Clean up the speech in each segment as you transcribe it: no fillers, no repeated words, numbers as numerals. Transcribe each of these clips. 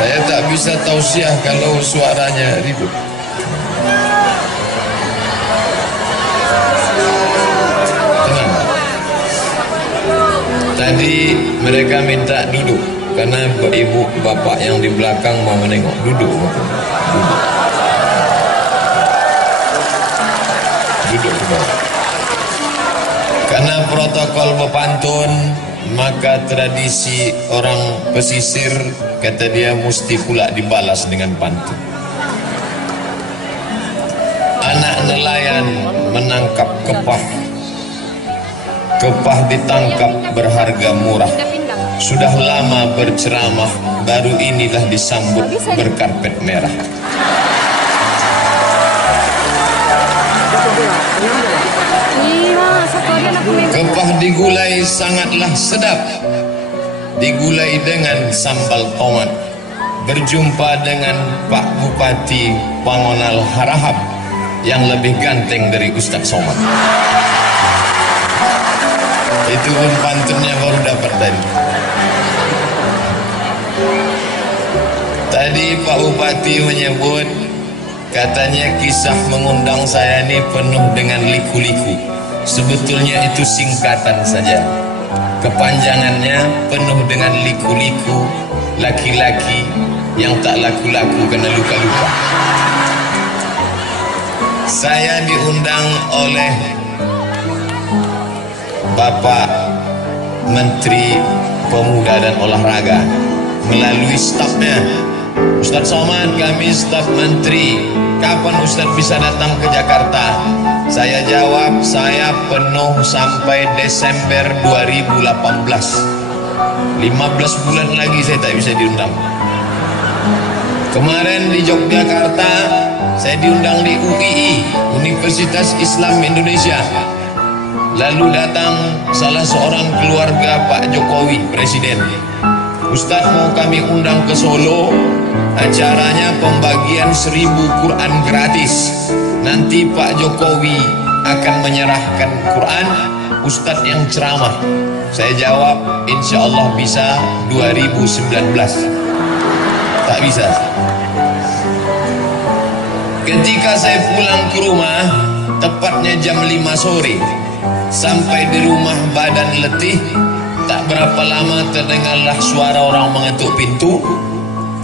Saya tak bisa tausiah kalau suaranya ribut. Tenang. Tadi mereka minta duduk karena ibu bapak yang di belakang mau menengok. Duduk. Duduk ke bawah. Karena protokol berpantun, maka tradisi orang pesisir, kata dia, mesti pula dibalas dengan pantun. Anak nelayan menangkap kepah. Kepah ditangkap berharga murah. Sudah lama berceramah, baru inilah disambut berkarpet merah. Kepah digulai sangatlah sedap, digulai dengan sambal tomat. Berjumpa dengan Pak Bupati Pangonal Harahap yang lebih ganteng dari Ustadz Somad. Itu pun pantunnya baru dapat tadi. Tadi Pak Bupati menyebut, katanya kisah mengundang saya ini penuh dengan liku-liku. Sebetulnya itu singkatan saja. Kepanjangannya penuh dengan liku-liku, laki-laki yang tak laku-laku kena luka-luka. Saya diundang oleh Bapak Menteri Pemuda dan Olahraga melalui stafnya. Ustadz Somad, kami staf menteri, kapan Ustadz bisa datang ke Jakarta? Saya jawab, saya penuh sampai Desember 2018. 15 bulan lagi saya tak bisa diundang. Kemarin di Yogyakarta, saya diundang di UII, Universitas Islam Indonesia. Lalu datang salah seorang keluarga Pak Jokowi, Presiden. Ustadz, mau kami undang ke Solo, acaranya pembagian 1000 Quran gratis. Nanti Pak Jokowi akan menyerahkan Quran, Ustadz yang ceramah. Saya jawab, insya Allah bisa 2019. Tak bisa. Ketika saya pulang ke rumah, tepatnya jam 5 sore, sampai di rumah badan letih. Tak berapa lama terdengarlah suara orang mengetuk pintu.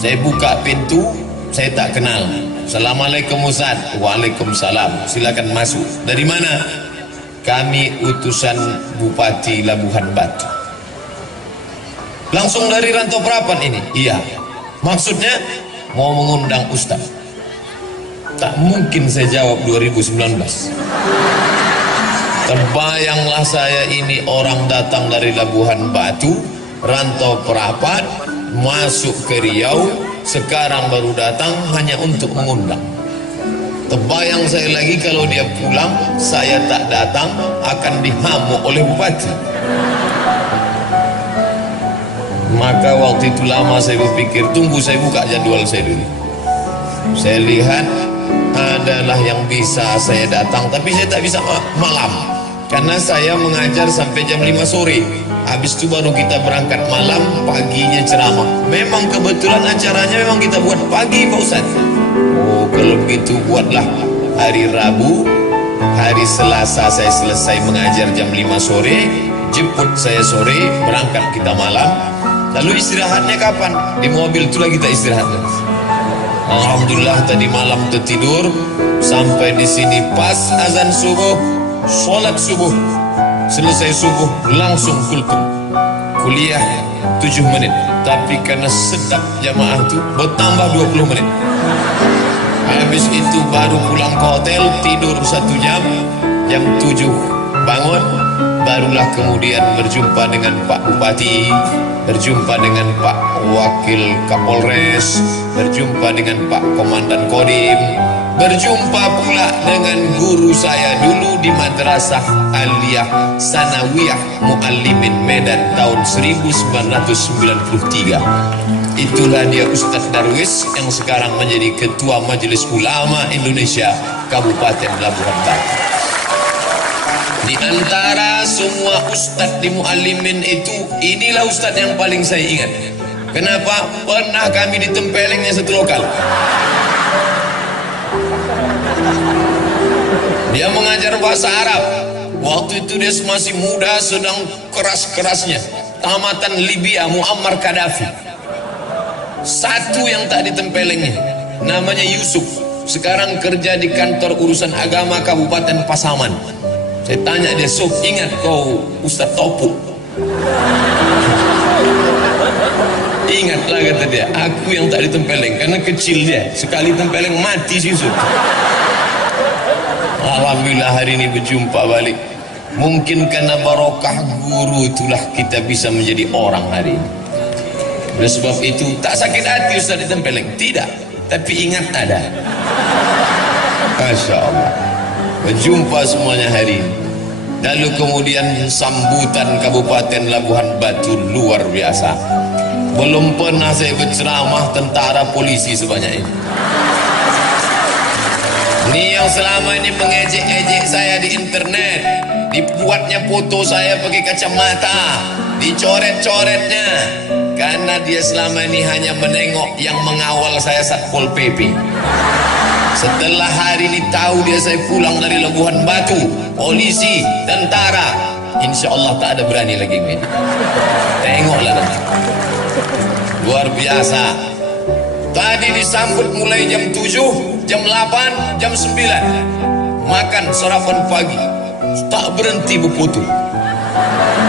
Saya buka pintu, saya tak kenal. Assalamualaikum Ustaz. Waalaikumsalam. Silakan masuk. Dari mana? Kami utusan Bupati Labuhan Batu. Langsung dari Rantau Prapan ini? Iya. Maksudnya mau mengundang Ustaz. Tak mungkin saya jawab 2019. Terbayanglah saya ini orang datang dari Labuhan Batu, Rantau Prapat, masuk ke Riau, sekarang baru datang hanya untuk mengundang. Terbayang saya lagi kalau dia pulang, saya tak datang, akan dihamuk oleh Bupati. Maka waktu itu lama saya berpikir, tunggu saya buka jadwal saya dulu. Saya lihat adalah yang bisa saya datang, tapi saya tak bisa malam. Karena saya mengajar sampai jam 5 sore. Habis itu baru kita berangkat malam, paginya ceramah. Memang kebetulan acaranya memang kita buat pagi Pak Ustaz. Oh, kalau begitu buatlah hari Rabu, hari Selasa saya selesai mengajar jam 5 sore, jemput saya sore, berangkat kita malam. Lalu istirahatnya kapan? Di mobil itulah kita istirahat. Alhamdulillah tadi malam tertidur, sampai di sini pas azan subuh, sholat subuh. Selesai subuh langsung kultum. Kuliah 7 menit. Tapi karena sedap jamaah itu bertambah 20 menit. Habis itu baru pulang ke hotel, tidur 1 jam. Jam 7 bangun. Barulah kemudian berjumpa dengan Pak Bupati, berjumpa dengan Pak Wakil Kapolres, berjumpa dengan Pak Komandan Kodim, berjumpa pula dengan guru saya dulu di Madrasah Aliyah Sanawiyah Muallimin Medan tahun 1993. Itulah dia Ustadz Darwis yang sekarang menjadi Ketua Majelis Ulama Indonesia Kabupaten Labuhan Batu. Di antara semua ustadz di Muallimin itu, inilah ustadz yang paling saya ingat. Kenapa? Pernah kami ditempelengnya satu lokal. Dia mengajar bahasa Arab. Waktu itu dia masih muda, sedang keras-kerasnya. Tamatan Libya, Muammar Gaddafi. Satu yang tak ditempelengnya, namanya Yusuf. Sekarang kerja di kantor urusan agama Kabupaten Pasaman. Saya tanya dia, "Sof, ingat kau Ustaz Topo?" Ingatlah, kata dia. Aku yang tak ditempeleng, karena kecil dia. Sekali tempeleng mati si Yusuf. Alhamdulillah hari ini berjumpa balik. Mungkin karena barokah guru itulah kita bisa menjadi orang hari ini. Oleh sebab itu tak sakit hati Ustaz ditempeleng, tidak, tapi ingat ada. Masya Allah. Berjumpa semuanya hari ini. Lalu kemudian sambutan Kabupaten Labuhan Batu luar biasa. Belum pernah saya berceramah tentara polisi sebanyak ini. Ini yang selama ini mengejek-ejek saya di internet, dibuatnya foto saya pakai kacamata, dicoret-coretnya, karena dia selama ini hanya menengok yang mengawal saya Satpol PP. Setelah hari ini tahu dia saya pulang dari Labuhan Batu, polisi, tentara, insya Allah tak ada berani lagi ini. Tengoklah nanti. Luar biasa. Tadi disambut mulai jam 7, jam 8, jam 9. Makan sarapan pagi. Tak berhenti berfoto.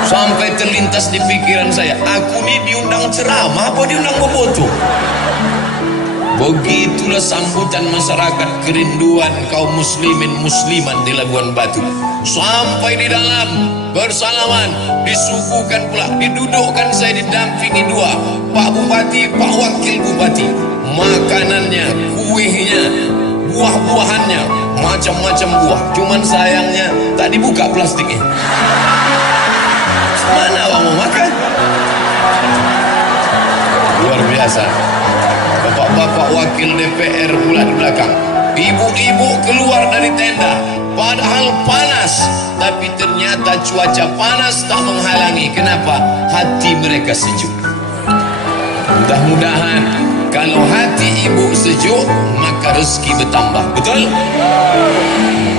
Sampai terlintas di pikiran saya, aku ini diundang ceramah apa diundang berfoto? Begitulah sambutan masyarakat, kerinduan kaum muslimin musliman di Labuhan Batu. Sampai di dalam bersalaman, disuguhkan pula, didudukkan saya didampingi dua, Pak Bupati, Pak Wakil Bupati. Makanannya, kuihnya, buah-buahannya, macam-macam buah. Cuman sayangnya tak dibuka plastiknya. Mana abang mau makan? Luar biasa. Bapak-bapak wakil DPR pula di belakang. Ibu-ibu keluar dari tenda, padahal panas, tapi ternyata cuaca panas tak menghalangi. Kenapa? Hati mereka sejuk. Mudah-mudahan kalau hati ibu sejuk, maka rezeki bertambah. Betul?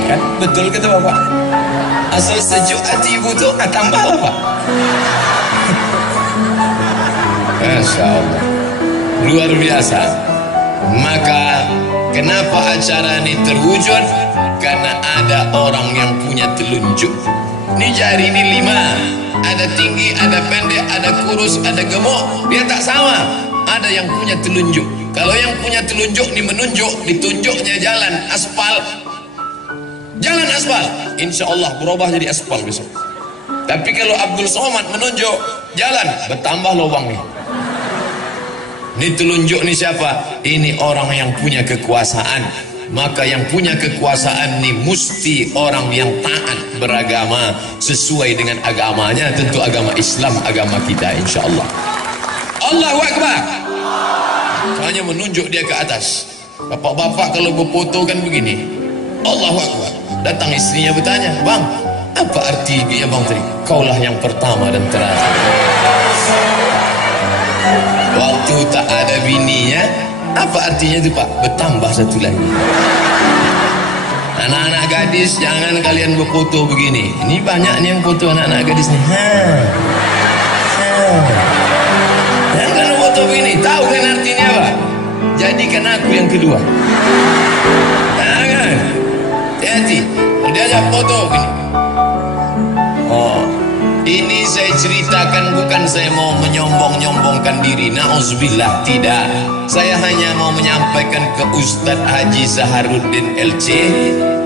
Kan? Betul kata bapak. Asal sejuk hati ibu tu, tambahlah pak. Masya Allah. Luar biasa. Maka kenapa acara ini terwujud? Karena ada orang yang punya telunjuk. Ini jari ini 5, ada tinggi, ada pendek, ada kurus, ada gemuk. Dia tak sama. Ada yang punya telunjuk. Kalau yang punya telunjuk ini menunjuk, ditunjuknya jalan aspal. Jalan aspal, insya Allah berubah jadi aspal besok. Tapi kalau Abdul Somad menunjuk jalan, bertambah lubangnya. Ini telunjuk ni siapa? Ini orang yang punya kekuasaan. Maka yang punya kekuasaan ni mesti orang yang taat beragama sesuai dengan agamanya. Tentu agama Islam, agama kita insya Allah. Allahu Akbar. Hanya menunjuk dia ke atas. Bapak-bapak kalau berfoto kan begini. Allahu Akbar. Datang istrinya bertanya, "Bang, apa arti dia bang tadi?" "Kaulah yang pertama dan terakhir." Waktu tak ada bininya, apa artinya itu pak? Bertambah satu lagi. Anak-anak gadis, jangan kalian berfoto begini. Ini banyak nih yang foto anak-anak gadis nih. Jangan kalian foto begini. Tahu kan artinya apa? Jadikan aku yang kedua. Jangan. Hati-hati. Dia ajak foto begini. Oh. Ini saya ceritakan bukan saya mau menyombong-nyombongkan diri. Na'udzubillah, tidak. Saya hanya mau menyampaikan ke Ustadz Haji Zaharuddin LC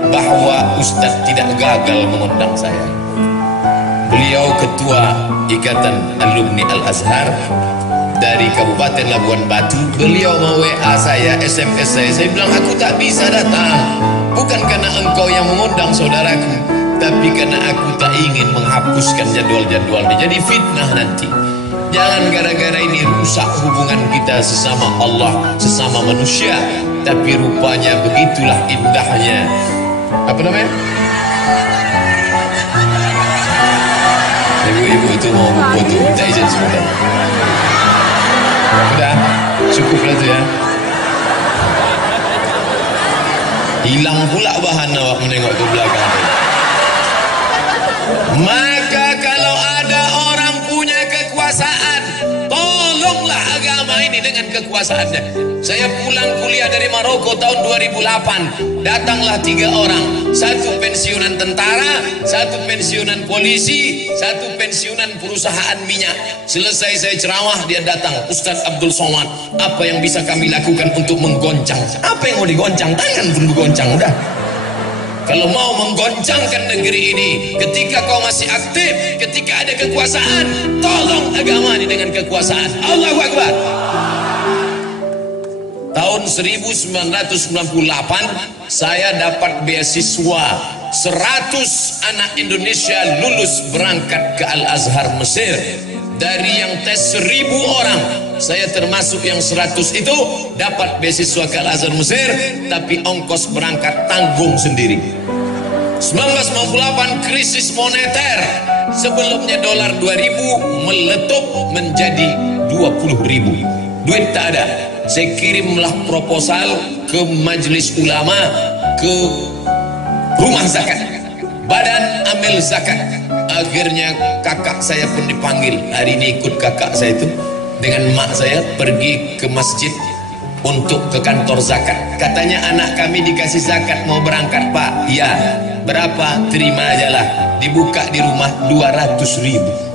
bahwa Ustadz tidak gagal mengundang saya. Beliau ketua Ikatan Alumni Al-Azhar dari Kabupaten Labuhan Batu. Beliau mau WA saya, SMS saya. Saya bilang aku tak bisa datang. Bukan karena engkau yang mengundang saudaraku, tapi karena aku tak ingin menghapuskan jadwal-jadwalnya. Jadi fitnah nanti. Jangan gara-gara ini rusak hubungan kita sesama Allah, sesama manusia. Tapi rupanya begitulah indahnya. Apa namanya? Ibu-ibu itu mau foto, minta izin sebentar. cukup lah tu ya. Hilang pula bahan awak menengok ke belakang. Maka kalau ada orang punya kekuasaan, tolonglah agama ini dengan kekuasaannya. Saya pulang kuliah dari Maroko tahun 2008. Datanglah 3 orang, 1 pensiunan tentara, 1 pensiunan polisi, 1 pensiunan perusahaan minyak. Selesai saya ceramah, dia datang, Ustaz Abdul Somad, apa yang bisa kami lakukan untuk menggoncang? Apa yang mau digoncang? Tangan pun digoncang udah. Kalau mau menggoncangkan negeri ini, ketika kau masih aktif, ketika ada kekuasaan, tolong agama ini dengan kekuasaan. Allahu Akbar. Tahun 1998 saya dapat beasiswa 100 anak Indonesia lulus berangkat ke Al-Azhar Mesir. Dari yang tes 1000 orang, saya termasuk yang 100 itu dapat beasiswa ke Al-Azhar Mesir, tapi ongkos berangkat tanggung sendiri. 1998 krisis moneter, sebelumnya dolar 2000 meletup menjadi 20.000, duit tak ada. Saya kirimlah proposal ke majelis ulama, ke rumah zakat, badan amil zakat. Akhirnya kakak saya pun dipanggil. Hari ini ikut kakak saya itu dengan mak saya pergi ke masjid untuk ke kantor zakat. Katanya anak kami dikasih zakat mau berangkat, Pak. Iya. Berapa? Terima aja lah. Dibuka di rumah 200.000.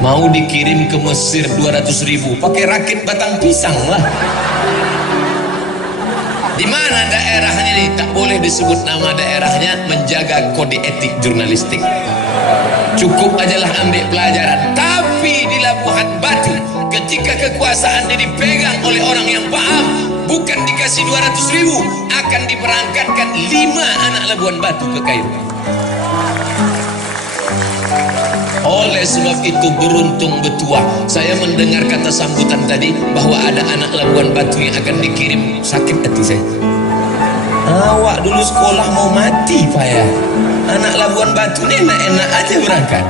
Mau dikirim ke Mesir 200.000 pakai rakit batang pisang lah. Di mana daerahnya ini? Tak boleh disebut nama daerahnya, menjaga kode etik jurnalistik. Cukup ajalah ambil pelajaran. Tapi di Labuhan Batu, ketika kekuasaan ini dipegang oleh orang yang paham, bukan dikasih 200.000, akan diberangkatkan 5 anak Labuhan Batu ke Kairo. Oleh sebab itu beruntung betua saya mendengar kata sambutan tadi bahwa ada anak Labuhan Batu yang akan dikirim. Sakit hati saya. Awak dulu sekolah mau mati Pak ya. Anak Labuhan Batu ini enak-enak aja berangkat.